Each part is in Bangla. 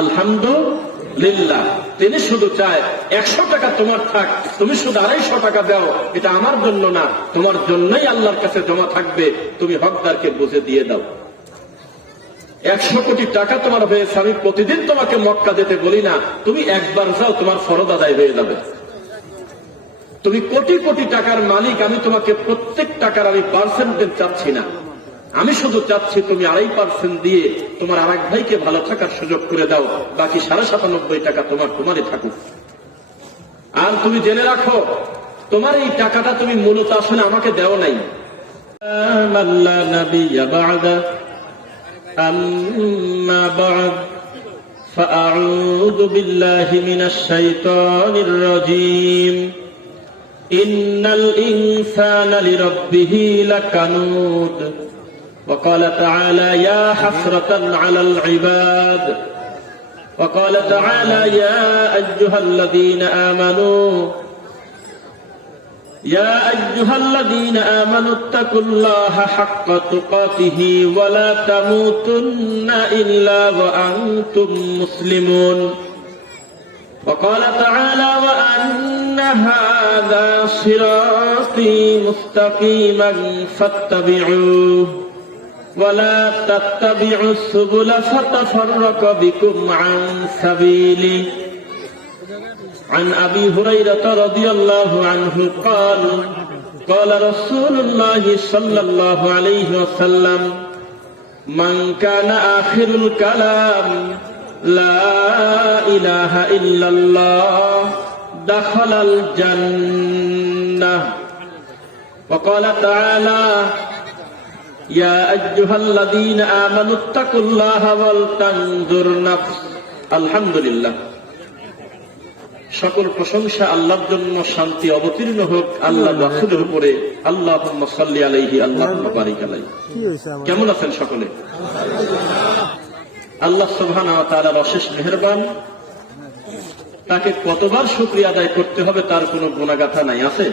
আলহামদুলিল্লাহ। তিনি শুধু চায় 100 টাকা তোমার থাক, তুমি শুধু 250 টাকা দাও, এটা আমার জন্য না, তোমার জন্যই আল্লাহর কাছে জমা থাকবে, তুমি হকদারকে বুঝে দিয়ে দাও। 100 কোটি টাকা তোমার হয়েছে, আমি প্রতিদিন তোমাকে মক্কা যেতে বলি না, তুমি একবার যাও, তোমার ফরজ আদায় হয়ে যাবে। তুমি কোটি কোটি টাকার মালিক, আমি তোমাকে প্রত্যেক টাকার আমি পার্সেন্টেজ চাচ্ছি না, আমি শুধু চাচ্ছি তুমি 2.5% দিয়ে তোমার আরেক ভাইকে ভালো থাকার সুযোগ করে দাও, বাকি 97.5 টাকা তোমারই থাকুক। আর তুমি জেনে রাখো, তোমার এই টাকাটা তুমি মূলত আসলে আমাকে দেও নাই। أما بعد فأعوذ بالله من الشيطان الرجيم إن الإنسان لربه لكنود وقال تعالى يا حسرة على العباد وقال تعالى يا أيها الذين آمنوا اتقوا الله حق تقاته ولا تموتن إلا وأنتم مسلمون وقال تعالى وأن هذا صراطي مستقيما فاتبعوه ولا تتبعوا السبل فتفرق بكم عن سبيله عن أبي هريرة رضي الله عنه قال قال رسول الله صلى الله عليه وسلم من كان آخر الكلام لا إله إلا الله دخل الجنة وقال تعالى يا أيها الذين آمنوا اتقوا الله ولتنظر نفس الحمد لله। সকল প্রশংসা আল্লাহর জন্য, শান্তি অবতীর্ণ হোক আল্লাহ রাসূলের উপরে। আল্লাহুম্মা সাল্লি আলাইহি আল্লাহুম্মা বারিক আলাইহি। কেমন আছেন সকলে? আল্লাহ সুবহানাহু ওয়া তাআলার অশেষ মেহেরবান, তাকে কতবার শুকরিয়া আদায় করতে হবে তার কোনো গুণাগাথা নাই, আছে?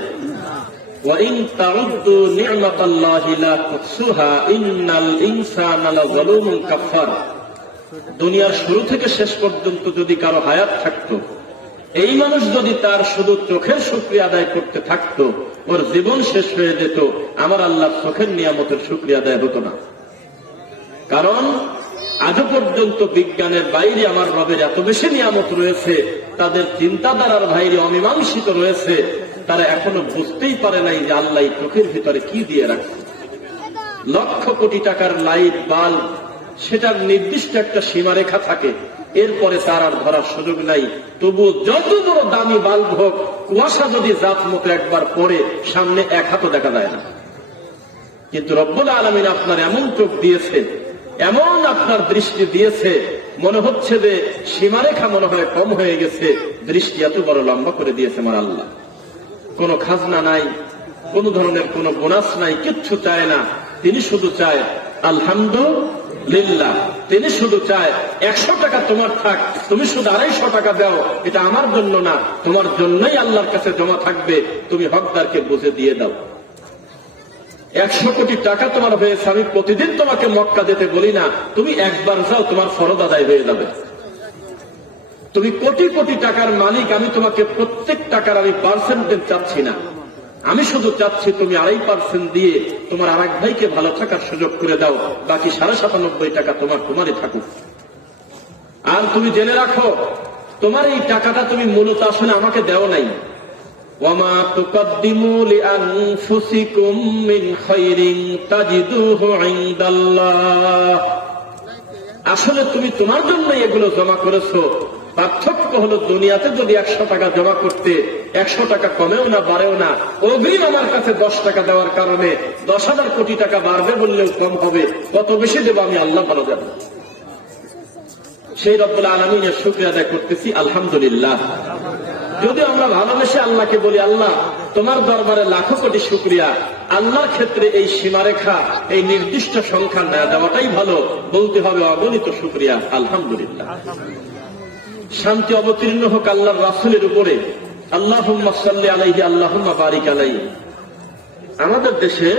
ওয়া ইন তাউদ্দু নি'মাতাল্লাহি লা তুহসুহা ইন্নাল ইনসানা লাযালুমুন কাফফার। দুনিয়ার শুরু থেকে শেষ পর্যন্ত যদি কারো হায়াত থাকতো, এই মানুষ যদি তার শুধু চোখের শুকরিয়া আদায় করতে থাকতো, ওর জীবন শেষ হয়ে যেত, আমার আল্লাহর চোখের নিয়ামতের শুকরিয়া আদায় হতো না। কারণ আজ পর্যন্ত বিজ্ঞানের বাইরে আমার রবের এত বেশি নিয়ামত রয়েছে, তাদের চিন্তাধারার বাইরে অমীমাংসিত রয়েছে, তারা এখনো বুঝতেই পারে নাই যে আল্লাহ চোখের ভিতরে কি দিয়ে রাখছে। লক্ষ কোটি টাকার লাইট বাল্ব, সেটার নির্দিষ্ট একটা সীমারেখা থাকে, এরপরে তার আর ধরার সুযোগ নাই। তবু যত বড় দামি বাল্ব হোক, কুয়াশা যদি জাত মতো একবার পড়ে, সামনে এক হাতও দেখা যায় না। কিন্তু রব্বুল আলামিন আপনার এমন চোখ দিয়েছে, এমন আপনার দৃষ্টি দিয়েছে, মনে হচ্ছে যে সীমারেখা মনে হয় কম হয়ে গেছে, দৃষ্টি এত বড় লম্বা করে দিয়েছে আমার আল্লাহ। কোন খাজনা নাই, কোন ধরনের কোন বোনাস নাই, কিচ্ছু চায় না। তিনি শুধু চায় আলহামদুলিল্লাহ। তিনি শুধু চায় 100 টাকা তোমার থাক, তুমি শুধু 250 টাকা দাও, এটা আমার জন্য না, তোমার জন্যই আল্লাহর কাছে জমা থাকবে, তুমি হকদারকে বুঝে দিয়ে দাও। 100 কোটি টাকা তোমার হয়েছে, আমি প্রতিদিন তোমাকে মক্কা যেতে বলি না, তুমি একবার যাও, তোমার ফরজ আদায় হয়ে যাবে। তুমি কোটি কোটি টাকার মালিক, আমি তোমাকে প্রত্যেক টাকার আমি পার্সেন্টেজ চাচ্ছি না, আমি শুধু চাচ্ছি তুমি 2.5% দিয়ে তোমার আরেক ভাইকে ভালো থাকার সুযোগ করে দাও, বাকি 97.5 টাকা তোমারই থাকুক। আর তুমি জেনে রাখো, তোমার এই টাকাটা তুমি মূলত আসলে আমাকে দেও নাই। ওয়ামা তুকদ্দিমু লিআনফুসিকুম মিন খায়রিন তাজিদুহু ইনদাল্লাহ। আসলে তুমি তোমার জন্য এগুলো জমা করেছো। পার্থক্য হলো, দুনিয়াতে যদি 100 টাকা জমা করতে 100 টাকা কমেও না বাড়েও না, অগ্রিম আমার কাছে 10 টাকা দেওয়ার কারণে 10,000 কোটি টাকা বাড়বে বললেও কম হবে, কত বেশি দেব আমি আল্লাহ ভালো জানি। সেই রব্বুল আলামিনের শুকরিয়া আদায় করতেছি আলহামদুলিল্লাহ। যদি আমরা ভালোবেসে আল্লাহকে বলি, আল্লাহ তোমার দরবারে লাখো কোটি শুকরিয়া, আল্লাহর ক্ষেত্রে এই সীমারেখা, এই নির্দিষ্ট সংখ্যা না দেওয়াটাই ভালো, বলতে হবে অগণিত শুকরিয়া আলহামদুলিল্লাহ। শান্তি অবতীর্ণ হোক আল্লাহর রাসূলের উপরে। আল্লাহুম্মা সাল্লি আলাইহি আল্লাহুম্মা বারিক আলাইহি। আমাদের দেশে